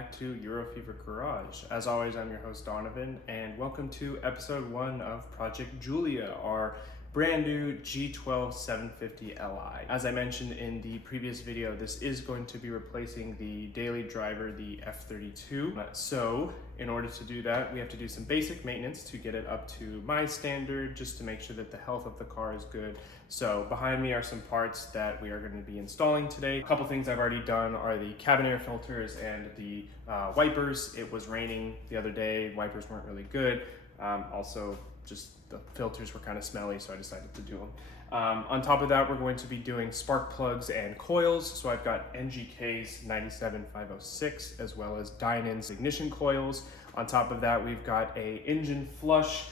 back to Eurofever Garage. As always, I'm your host Donovan, and welcome to episode 1 of Projekt Giulia, our brand new G12 750 Li. As I mentioned in the previous video, this is going to be replacing the daily driver, the F32. So in order to do that, we have to do some basic maintenance to get it up to my standard, just to make sure that the health of the car is good. So behind me are some parts that we are going to be installing today. A couple things I've already done are the cabin air filters and the wipers. It was raining the other day, wipers weren't really good. Also, just the filters were kind of smelly, so I decided to do them. On top of that, we're going to be doing spark plugs and coils. So I've got NGK's 97506 as well as Dynan's ignition coils. On top of that, we've got a engine flush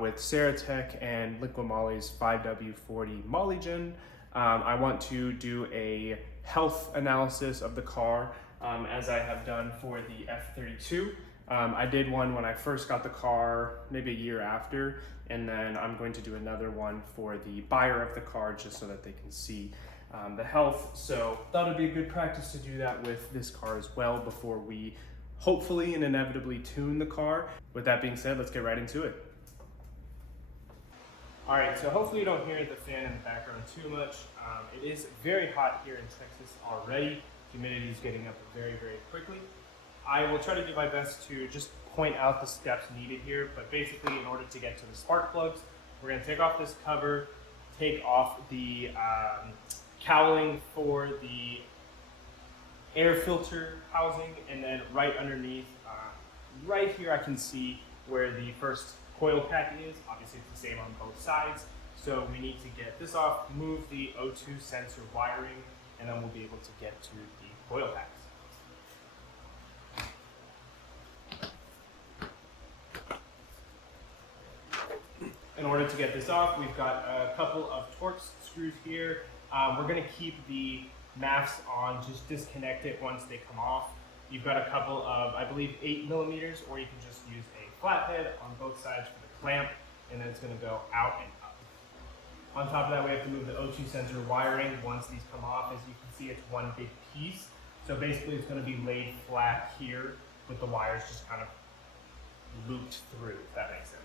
with Ceratec and Liqui Moly's 5W40 Molygen. I want to do a health analysis of the car as I have done for the F32. I did one when I first got the car, maybe a year after, and then I'm going to do another one for the buyer of the car just so that they can see the health. So thought it'd be a good practice to do that with this car as well before we hopefully and inevitably tune the car. With that being said, let's get right into it. All right, so hopefully you don't hear the fan in the background too much. It is very hot here in Texas already. Humidity is getting up very, very quickly. I will try to do my best to just point out the steps needed here, but basically in order to get to the spark plugs, we're going to take off this cover, take off the cowling for the air filter housing, and then right underneath, right here I can see where the first coil pack is. Obviously it's the same on both sides, so we need to get this off, move the O2 sensor wiring, and then we'll be able to get to the coil packs. In order to get this off, we've got a couple of Torx screws here. We're going to keep the MAFs on, just disconnect it once they come off. You've got a couple of, I believe, 8mm, or you can just use a flathead on both sides for the clamp, and then it's going to go out and up. On top of that, we have to move the O2 sensor wiring once these come off. As you can see, it's one big piece. So basically, it's going to be laid flat here with the wires just kind of looped through, if that makes sense.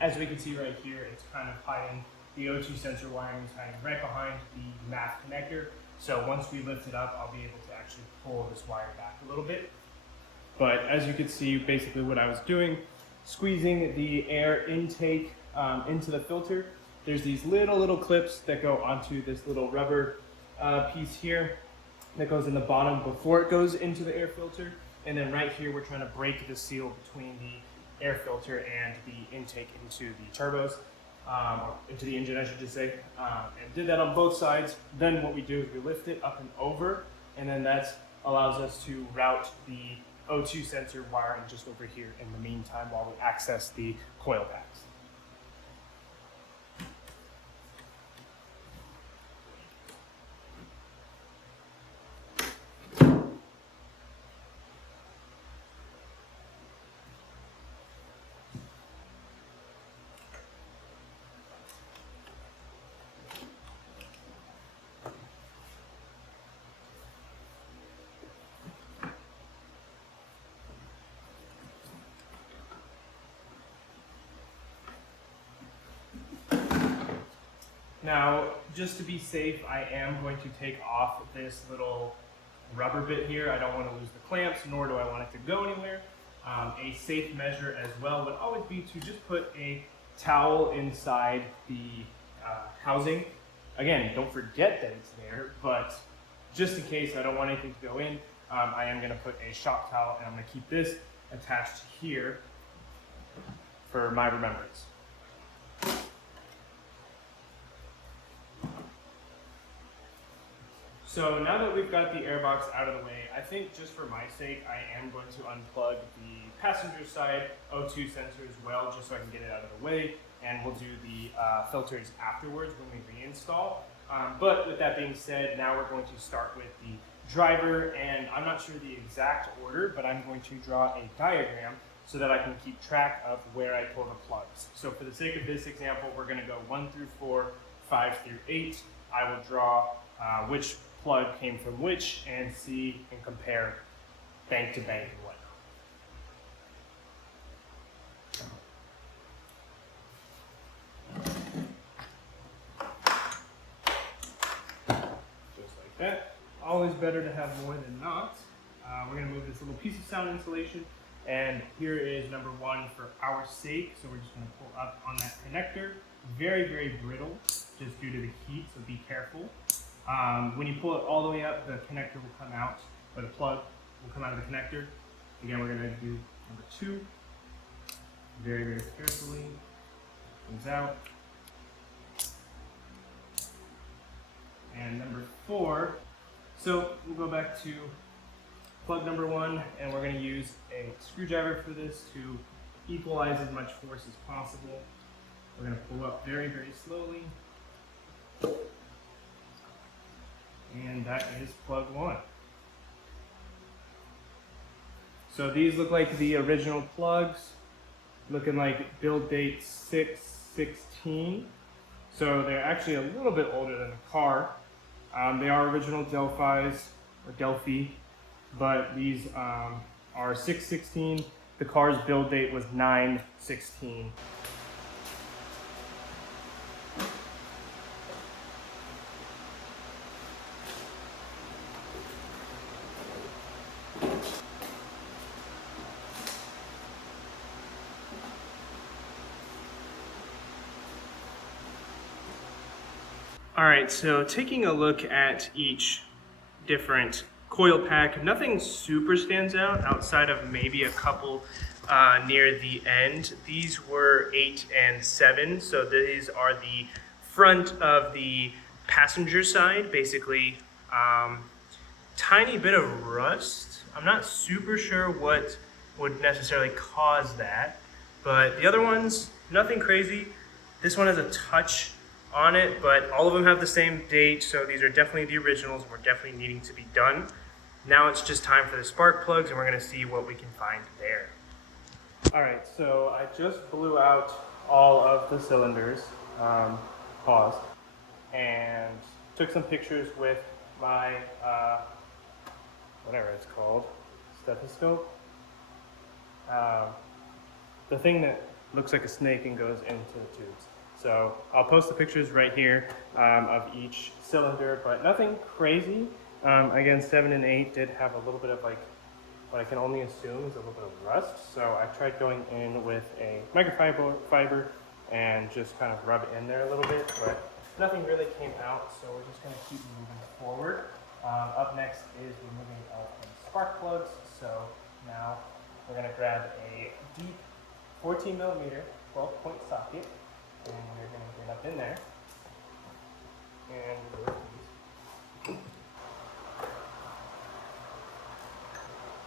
As we can see right here, it's kind of hiding, the O2 sensor wiring is hiding right behind the MAF connector. So once we lift it up, I'll be able to actually pull this wire back a little bit. But as you can see, basically what I was doing, squeezing the air intake into the filter. There's these little clips that go onto this little rubber piece here that goes in the bottom before it goes into the air filter. And then right here, we're trying to break the seal between the air filter and the intake into the turbos, or into the engine, I should just say. And did that on both sides. Then what we do is we lift it up and over, and then that allows us to route the O2 sensor wiring just over here in the meantime while we access the coil packs. Now, just to be safe, I am going to take off this little rubber bit here. I don't want to lose the clamps, nor do I want it to go anywhere. A safe measure as well would always be to just put a towel inside the housing. Again, don't forget that it's there, but just in case I don't want anything to go in, I am going to put a shop towel, and I'm going to keep this attached here for my remembrance. So now that we've got the airbox out of the way, I think just for my sake, I am going to unplug the passenger side O2 sensor as well, just so I can get it out of the way, and we'll do the filters afterwards when we reinstall. But with that being said, now we're going to start with the driver, and I'm not sure the exact order, but I'm going to draw a diagram so that I can keep track of where I pull the plugs. So for the sake of this example, we're going to go 1 through 4, 5 through 8. I will draw which plug came from which and see and compare bank to bank and whatnot. Just like that. Always better to have more than not. We're going to move this little piece of sound insulation, and here is number 1 for our sake. So we're just going to pull up on that connector. Very, very brittle just due to the heat, so be careful. When you pull it all the way up, the connector will come out, or the plug will come out of the connector. Again, we're going to do number 2. Very, very carefully. Comes out. And number 4. So we'll go back to plug number 1, and we're going to use a screwdriver for this to equalize as much force as possible. We're going to pull up very, very slowly. And that is plug 1. So these look like the original plugs, looking like build date 6/16. So they're actually a little bit older than the car. They are original Delphi's or Delphi, but these are 6/16. The car's build date was 9/16. All right, so taking a look at each different coil pack, nothing super stands out outside of maybe a couple near the end. These were 8 and 7, so these are the front of the passenger side, basically. Tiny bit of rust. I'm not super sure what would necessarily cause that, but the other ones, nothing crazy. This one has a touch on it, but all of them have the same date, so these are definitely the originals. We're definitely needing to be done. Now it's just time for the spark plugs, and we're going to see what we can find there. All right, so I just blew out all of the cylinders, paused, and took some pictures with my whatever it's called, stethoscope. The thing that looks like a snake and goes into the tubes. So I'll post the pictures right here of each cylinder, but nothing crazy. Again, 7 and 8 did have a little bit of like what I can only assume is a little bit of rust. So I tried going in with a microfiber and just kind of rub it in there a little bit, but nothing really came out. So we're just going to keep moving forward. Up next is removing out the spark plugs. So now we're going to grab a deep 14 millimeter 12-point socket. And we're going to get up in there and remove these.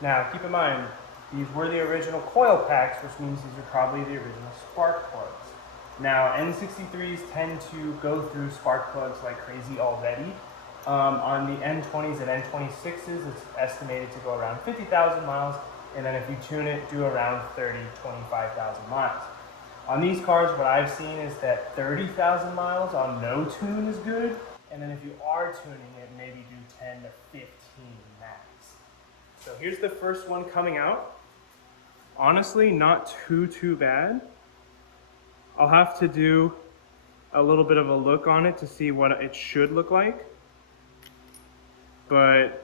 Now, keep in mind, these were the original coil packs, which means these are probably the original spark plugs. Now, N63s tend to go through spark plugs like crazy already. On the N20s and N26s, it's estimated to go around 50,000 miles, and then if you tune it, do around 25,000 miles. On these cars, what I've seen is that 30,000 miles on no tune is good, and then if you are tuning it, maybe do 10 to 15 max. So here's the first one coming out. Honestly, not too bad. I'll have to do a little bit of a look on it to see what it should look like. But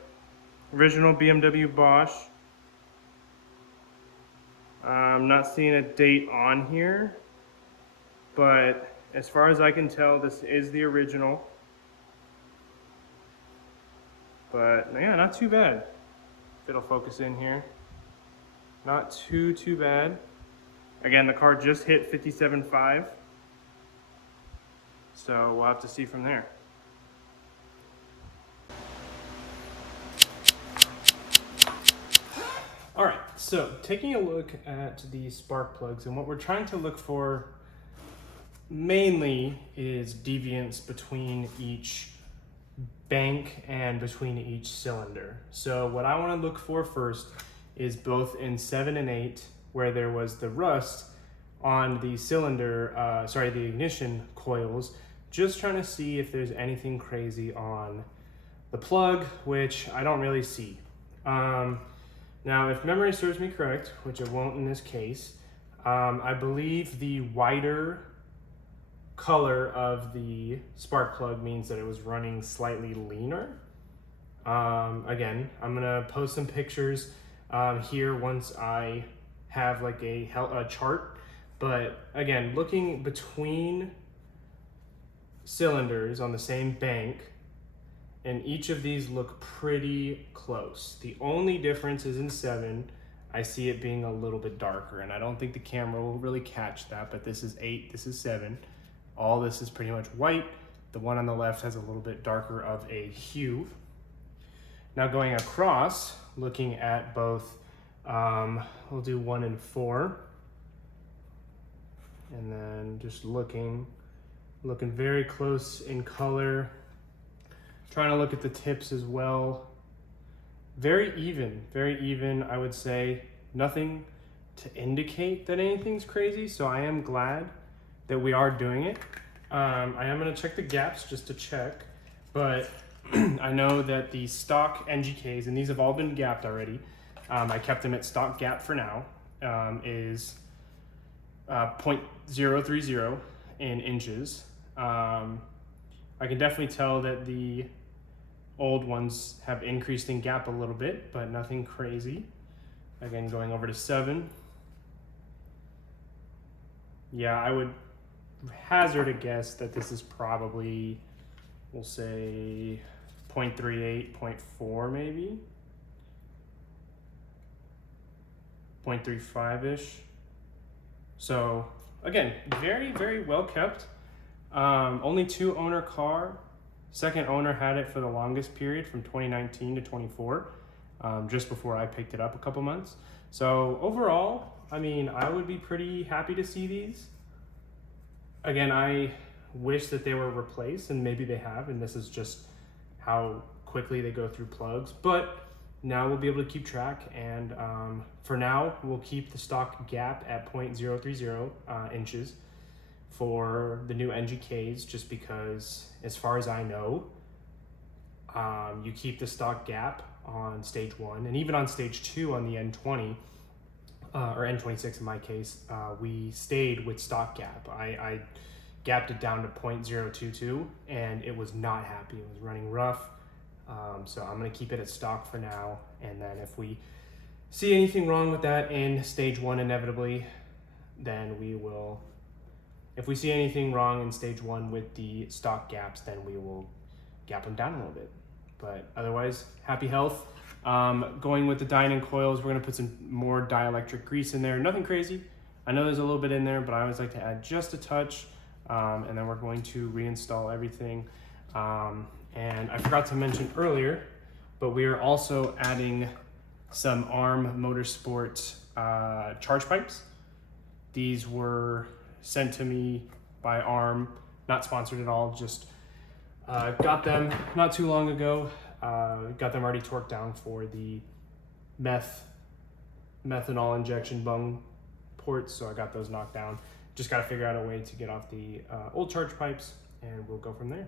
original BMW Bosch. I'm not seeing a date on here, but as far as I can tell, this is the original. But yeah, not too bad. If it'll focus in here. Not too bad. Again, the car just hit 57.5. So we'll have to see from there. So taking a look at the spark plugs, and what we're trying to look for mainly is deviance between each bank and between each cylinder. So what I want to look for first is both in 7 and 8, where there was the rust on the cylinder, the ignition coils, just trying to see if there's anything crazy on the plug, which I don't really see. Now, if memory serves me correct, which it won't in this case, I believe the whiter color of the spark plug means that it was running slightly leaner. Again, I'm gonna post some pictures here once I have like a chart. But again, looking between cylinders on the same bank, and each of these look pretty close. The only difference is in 7, I see it being a little bit darker, and I don't think the camera will really catch that, but this is 8, this is 7. All this is pretty much white. The one on the left has a little bit darker of a hue. Now going across, looking at both, we'll do 1 and 4. And then just looking very close in color. Trying to look at the tips as well. Very even, I would say. Nothing to indicate that anything's crazy, so I am glad that we are doing it. I am gonna check the gaps just to check, but I know that the stock NGKs, and these have all been gapped already, I kept them at stock gap for now, is 0.030 in inches. I can definitely tell that the old ones have increased in gap a little bit, but nothing crazy. Again, going over to 7. Yeah, I would hazard a guess that this is probably, we'll say 0.38, 0.4 maybe. 0.35-ish. So again, very well kept. Only 2 owner car. Second owner had it for the longest period from 2019 to 24, just before I picked it up a couple months. So overall, I mean, I would be pretty happy to see these. Again, I wish that they were replaced, and maybe they have, and this is just how quickly they go through plugs. But now we'll be able to keep track, and for now, we'll keep the stock gap at 0.030 inches for the new NGKs, just because, as far as I know, you keep the stock gap on stage 1, and even on stage 2 on the N20, or N26 in my case, we stayed with stock gap. I gapped it down to 0.022, and it was not happy. It was running rough. So I'm gonna keep it at stock for now, and then if we see anything wrong with that in stage 1 inevitably, then we will, if we see anything wrong in stage 1 with the stock gaps, then we will gap them down a little bit. But otherwise, happy health. Going with the Dynon coils, we're gonna put some more dielectric grease in there. Nothing crazy. I know there's a little bit in there, but I always like to add just a touch. And then we're going to reinstall everything. And I forgot to mention earlier, but we are also adding some ARM Motorsport charge pipes. These were sent to me by ARM, not sponsored at all, just got them not too long ago. Got them already torqued down for the methanol injection bung ports, so I got those knocked down. Just got to figure out a way to get off the old charge pipes, and we'll go from there.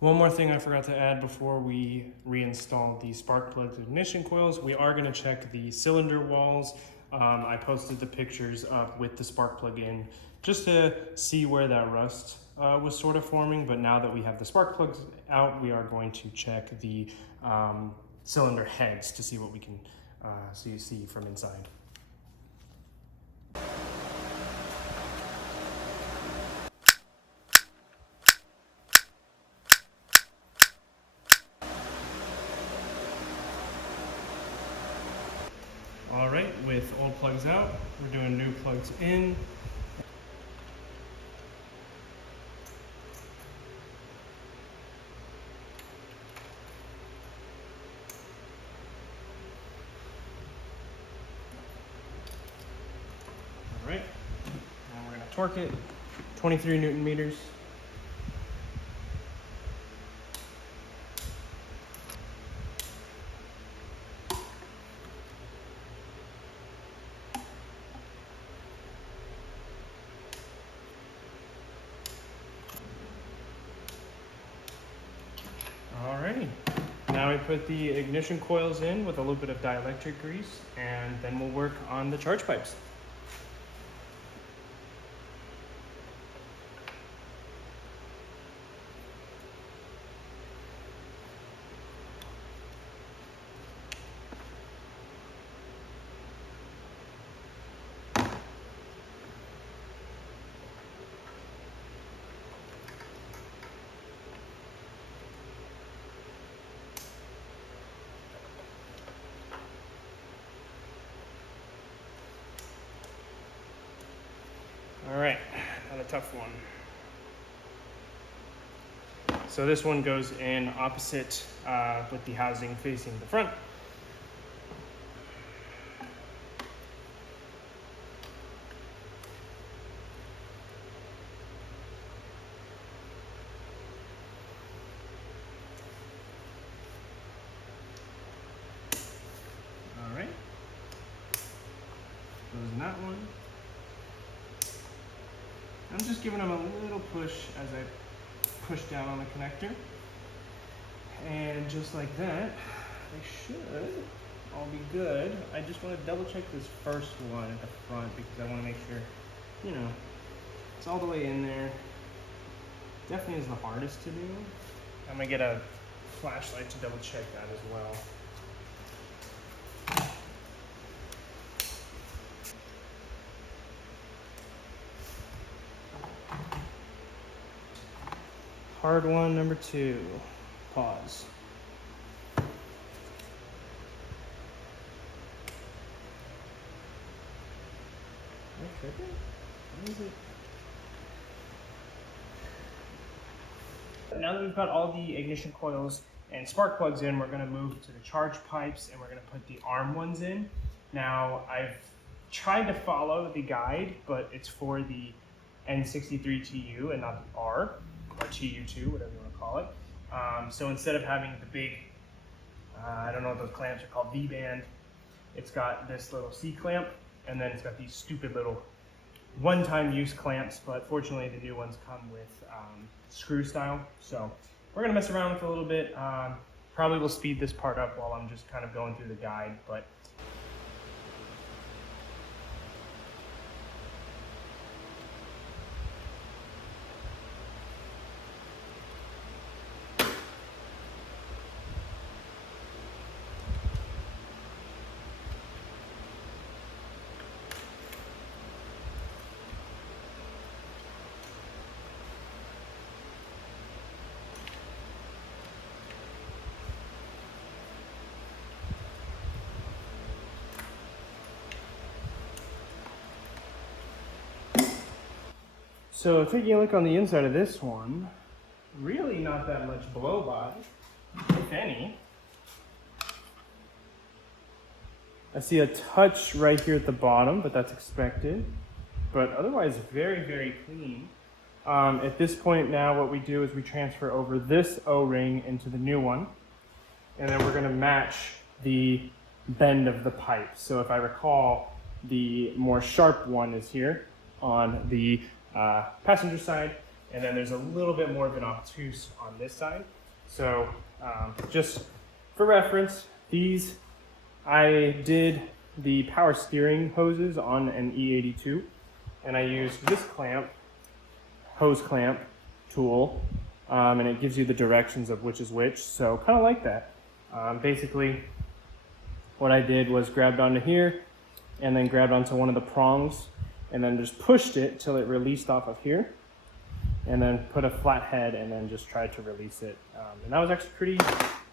One more thing I forgot to add before we reinstall the spark plug ignition coils, we are going to check the cylinder walls. I posted the pictures up with the spark plug in just to see where that rust was sort of forming, but now that we have the spark plugs out, we are going to check the cylinder heads to see what we can see from inside. All right, with old plugs out, we're doing new plugs in. torque it, 23 Newton meters. Alrighty, now we put the ignition coils in with a little bit of dielectric grease, and then we'll work on the charge pipes. All right, not a tough one. So this one goes in opposite with the housing facing the front. All right, goes in that one. I'm just giving them a little push as I push down on the connector. And just like that, they should all be good. I just want to double check this first one at the front because I want to make sure, you know, it's all the way in there. Definitely is the hardest to do. I'm gonna get a flashlight to double check that as well. Hard one, number 2. Pause. Am I tripping? What is it? Now that we've got all the ignition coils and spark plugs in, we're going to move to the charge pipes, and we're going to put the arm ones in. Now, I've tried to follow the guide, but it's for the N63TU and not the R. Or TU2, whatever you want to call it. So instead of having the big, I don't know what those clamps are called, V-band, it's got this little C-clamp, and then it's got these stupid little one-time use clamps, but fortunately the new ones come with screw style. So we're gonna mess around with it a little bit. Probably will speed this part up while I'm just kind of going through the guide, but so taking a look on the inside of this one, really not that much blow by, if any. I see a touch right here at the bottom, but that's expected. But otherwise, very, very clean. At this point now, what we do is we transfer over this O-ring into the new one, and then we're gonna match the bend of the pipe. So if I recall, the more sharp one is here on the passenger side, and then there's a little bit more of an obtuse on this side. So just for reference, these, I did the power steering hoses on an E82, and I used this clamp, hose clamp tool, and it gives you the directions of which is which, so kind of like that. Basically, what I did was grabbed onto here, and then grabbed onto one of the prongs, and then just pushed it till it released off of here, and then put a flat head and then just tried to release it. And that was actually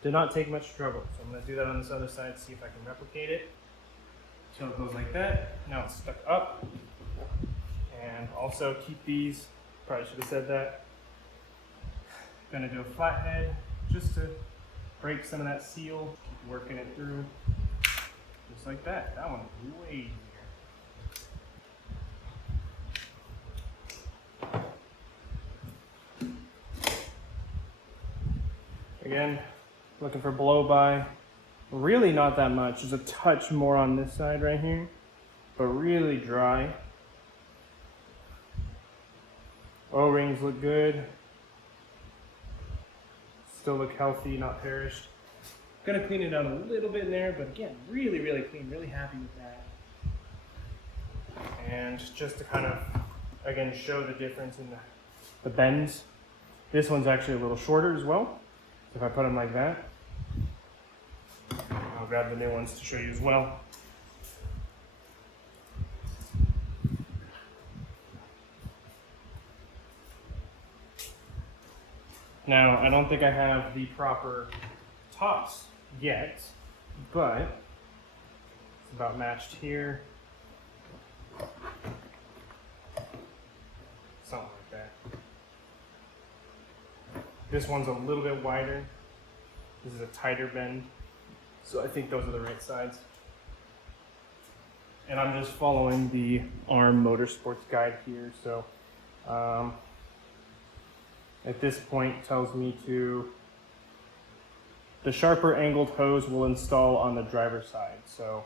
did not take much trouble. So I'm gonna do that on this other side, see if I can replicate it. So it goes like that. Now it's stuck up. And also keep these, probably should have said that. Gonna do a flat head just to break some of that seal, keep working it through. Just like that. That one's way easier. Again, looking for blow by. Really not that much. There's a touch more on this side right here, but really dry. O-rings look good. Still look healthy, not perished. Gonna clean it out a little bit in there, but again, really, really clean. Really happy with that. And just to kind of, again, show the difference in the bends. This one's actually a little shorter as well. So if I put them like that, I'll grab the new ones to show you as well. Now, I don't think I have the proper tops yet, but it's about matched here. Something like that. This one's a little bit wider. This is a tighter bend. So I think those are the right sides. And I'm just following the ARM Motorsports guide here. So at this point it tells me the sharper angled hose will install on the driver's side. So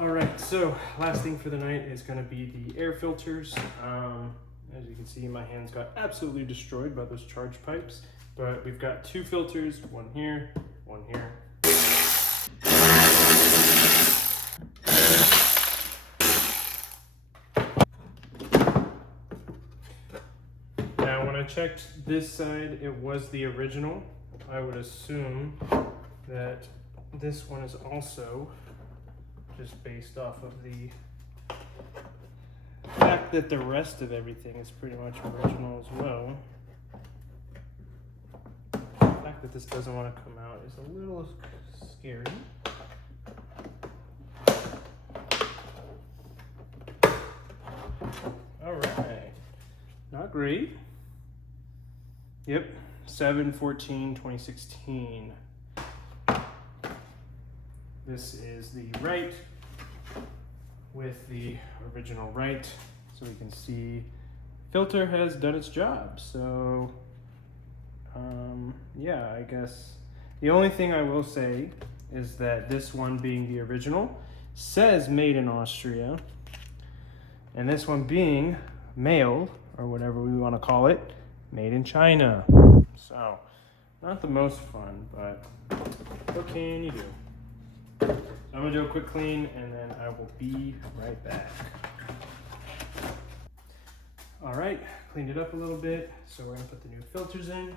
all right, so last thing for the night is going to be the air filters. As you can see, my hands got absolutely destroyed by those charge pipes, but we've got two filters, one here, one here. Now, when I checked this side, it was the original. I would assume that this one is also just based off of the fact that the rest of everything is pretty much original as well. The fact that this doesn't want to come out is a little scary. All right, not great. Yep, 7/14/2016. This is the right with the original right, so we can see filter has done its job. So yeah, I guess the only thing I will say is that this one being the original says made in Austria, and this one being male, or whatever we want to call it, made in China. So not the most fun, but what can you do? So I'm gonna do a quick clean and then I will be right back. All right, cleaned it up a little bit. So we're gonna put the new filters in.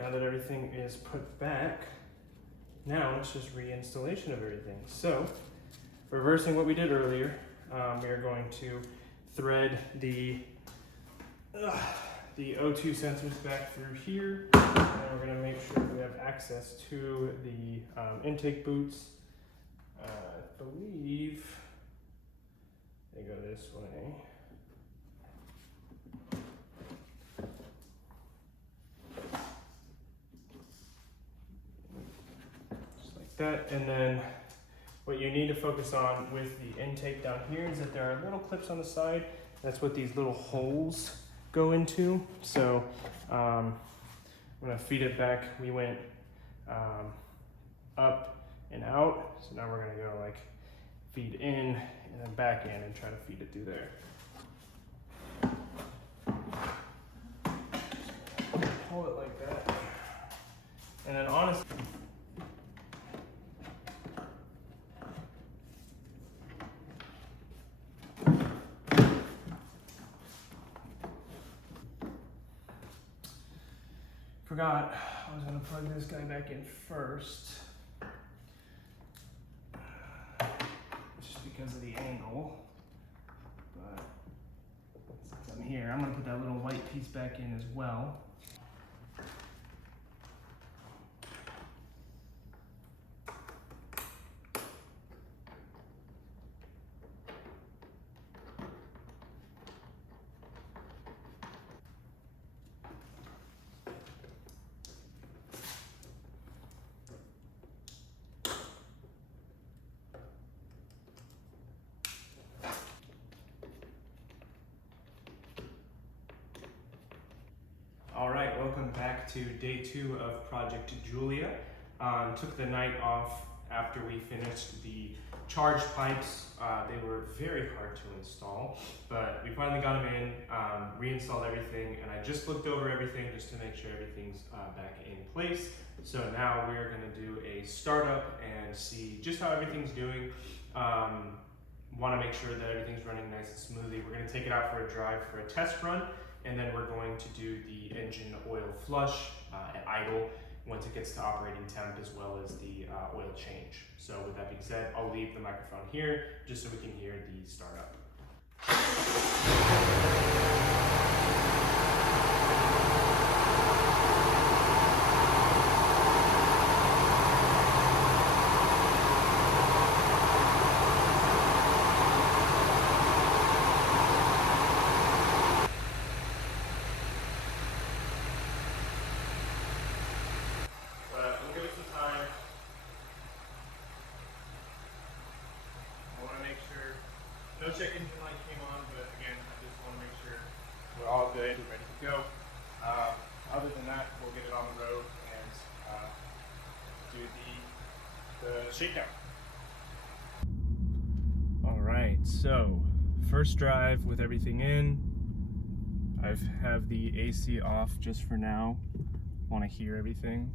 Now that everything is put back, now it's just reinstallation of everything. So, reversing what we did earlier, we are going to thread the O2 sensors back through here, and we're going to make sure we have access to the intake boots. I believe they go this way. that. And then what you need to focus on with the intake down here is that there are little clips on the side. That's what these little holes go into. So I'm gonna feed it back. We went up and out. So now we're gonna go like feed in and then back in and try to feed it through there. Pull it like that. And then honestly, forgot I was gonna plug this guy back in first. Just because of the angle. But since I'm here, I'm gonna put that little white piece back in as well. All right, welcome back to day 2 of Projekt Giulia. Took the night off after we finished the charge pipes. They were very hard to install, but we finally got them in, reinstalled everything, and I just looked over everything just to make sure everything's back in place. So now we're gonna do a startup and see just how everything's doing. Wanna make sure that everything's running nice and smoothly. We're gonna take it out for a drive for a test run, and then we're going to do the engine oil flush at idle once it gets to operating temp, as well as the oil change. So with that being said, I'll leave the microphone here just so we can hear the startup. No check engine light came on, but again, I just want to make sure we're all good, ready to go. Other than that, we'll get it on the road and do the shakedown. All right, so first drive with everything in. I have the AC off just for now. Want to hear everything.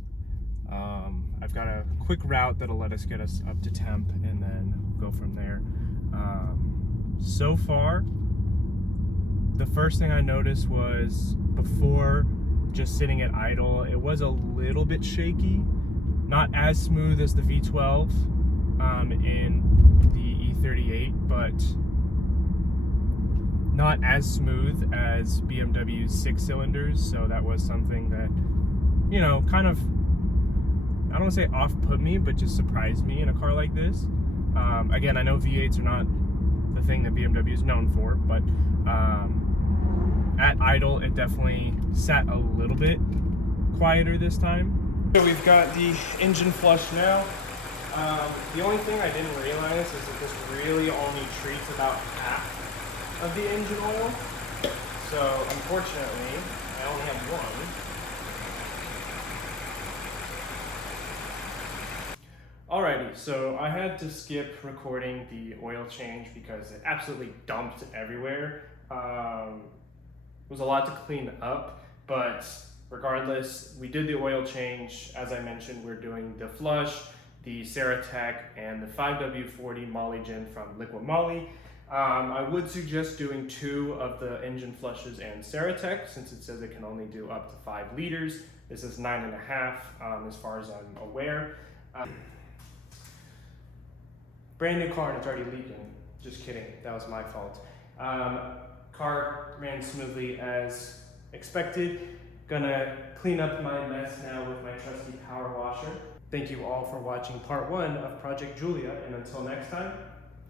I've got a quick route that'll let us get us up to temp and then go from there. So far, the first thing I noticed was before just sitting at idle, it was a little bit shaky. Not as smooth as the V12 in the E38, but not as smooth as BMW's 6 cylinders. So that was something that, you know, kind of, I don't want to say off-put me, but just surprised me in a car like this. Again, I know V8s are not the thing that BMW is known for, but at idle it definitely sat a little bit quieter this time. So we've got the engine flush now. The only thing I didn't realize is that this really only treats about half of the engine oil. So unfortunately, I only have one. Alrighty, so I had to skip recording the oil change because it absolutely dumped everywhere. It was a lot to clean up, but regardless, we did the oil change. As I mentioned, we're doing the flush, the Ceratec, and the 5W40 Molygen from Liqui Moly. I would suggest doing 2 of the engine flushes and Ceratec, since it says it can only do up to 5 liters. This is 9.5, as far as I'm aware. Brand new car and it's already leaking. Just kidding, that was my fault. Car ran smoothly as expected. Gonna clean up my mess now with my trusty power washer. Thank you all for watching part 1 of Projekt Giulia, and until next time,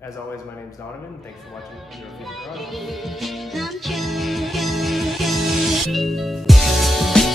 as always, my name's Donovan. Thanks for watching Your Future Garage.